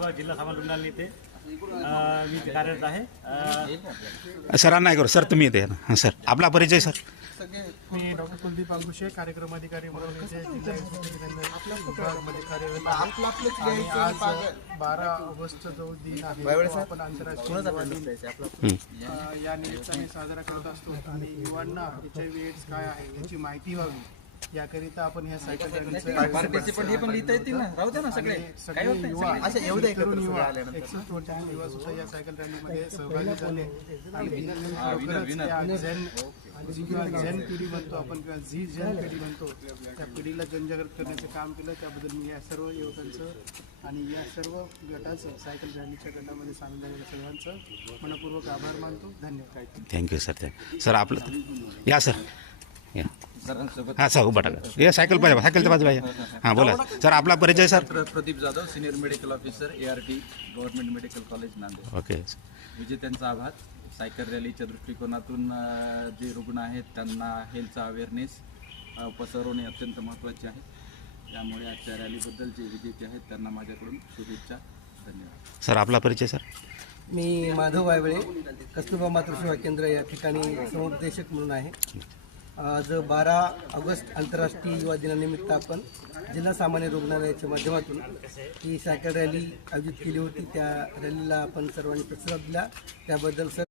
तालुका जिल्हा मी इथे कार्यरत आहे. सरांना नाही करू सर तुम्ही येते ना. हां सर आपला परिचय सर. मी डॉक्टर कुलदीप अंकुशे कार्यक्रम अधिकारी म्हणून इथे जिल्हा इन्स्पेक्टर विभागामध्ये कार्यरत आहे. आणि आज बारा ऑगस्ट जो दिन आहे तो आपण आंतरराष्ट्रीय युवा दिन अ, या निमित्ताने साजरा करत असतो. आणि युवांना एच आय व्ही एड्स काय आहे याची माहिती व्हावी. याकरिता आपण ह्या सायकल पार्टिसिपंट हे पण लिहिता येतील ना. राहू द्या ना सगळे. युवा तरुण युवा एकसष्ट वर्षाचे युवा सुद्धा या सायकल रॅलीमध्ये सहभागी झाले. आणि झेन किंवा झेन पिढी म्हणतो आपण किंवा झी झेन पिढी म्हणतो त्या पिढीला जनजागृत करण्याचं काम केलं. त्याबद्दल मी या सर्व युवकांचं आणि या सर्व गटाचं सायकल रॅलीच्या गटामध्ये सामील झालेल्या सर्वांचं मनपूर्वक आभार मानतो. धन्यवाद. थँक्यू सर थँक्यू सर आपलं या सर हां सर उभा टाका. या सायकल पाहिजे सायकलच्या बाजू पाहिजे. हां बोला. सर आपला परिचय सर? प्र- Pradeep Jadhav senior medical officer A R T government medical college Nanded. Okay. विजेत्यांचा आभार. सायकल रॅलीच्या दृष्टिकोनातून जे रुग्ण आहेत त्यांना हेल्थचा अवेअरनेस पसरवणे अत्यंत महत्त्वाचे आहे. त्यामुळे आजच्या रॅलीबद्दल जे विजेते आहेत त्यांना माझ्याकडून शुभेच्छा. धन्यवाद. सर आपला परिचय सर? मी माधव वायवळे कस्तुरबा मातृसेवा केंद्र या ठिकाणी समुपदेशक म्हणून आहे. आज बारा ऑगस्ट आंतरराष्ट्रीय युवा दिनानिमित्त आपण जिल्हा सामान्य रुग्णालयाच्या माध्यमातून ही सायकल रॅली आयोजित केली होती. त्या रॅलीला आपण सर्वांनी प्रतिसाद दिला. त्याबद्दल सर